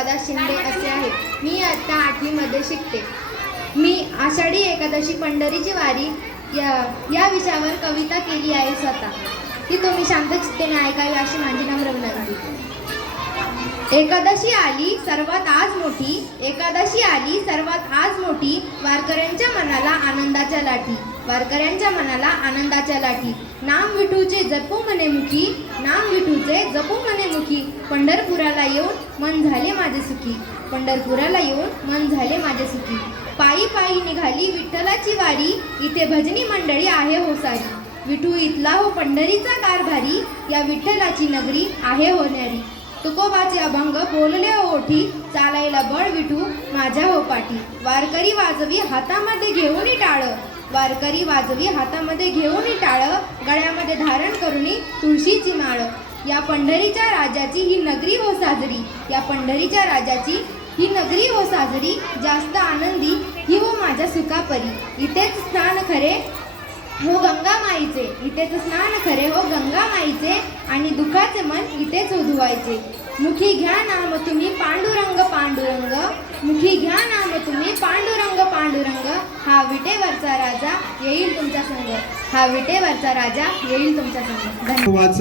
रामदास शिंदे असे आहे. मी आता 8वी मध्ये शिकते. मी आषाढी एकादशी पंढरीची वारी या विषयावर कविता केली आहे स्वतः. ती तुम्ही शांत चित्तेने ऐकावी अशी माझी नम्र विनंती. एकादशी आली सर्वात आज मोठी, एकादशी आली सर्वात आज मोठी, वारकऱ्यांच्या मनाला आनंदाच्या लाठी, वारकऱ्यांच्या मनाला आनंदाच्या लाठी. नाम विठूचे जपू मने मुखी, नाम विठूचे जपू मने मुखी, पंढरपुराला येऊन मन झाले माझे सुखी, पंढरपुराला येऊन मन झाले माझे सुखी. पायी पायी निघाली विठ्ठलाची वारी, इथे भजनी मंडळी आहे हो सारी, विठू इथला हो पंढरीचा कारभारी, या विठ्ठलाची नगरी आहे हो न्यारी. तुकोबाचे अभंग बोलले ओठी, चालायला बळ विठू माझ्या हो पाठी, वारकरी वाजवी हातामध्ये घेऊन टाळ, वारकरी वाजवी हातामध्ये घेऊन टाळ, गळ्यामध्ये धारण करुनी तुळशीची माळ. या पंढरीच्या राजाची ही नगरी हो साजरी, या पंढरीच्या राजाची ही नगरी हो साजरी, जास्त आनंदी ही हो माझ्या सुखापरी. इथेच स्नान खरे हो गंगा माईचे, इथेच स्नान खरे हो गंगा माईचे, आणि दुखाचे मन इथेच हो धुवायचे. मुखी घ्या नाम तुम्ही पांडुरंग पांडुरंग, मुखी घ्या नाम तुम्ही पांडुरंग पांडुरंग, हा विटेवरचा राजा येईल तुमच्या संग, हा विटेवरचा राजा येईल तुमच्या संग. धन्यवाद.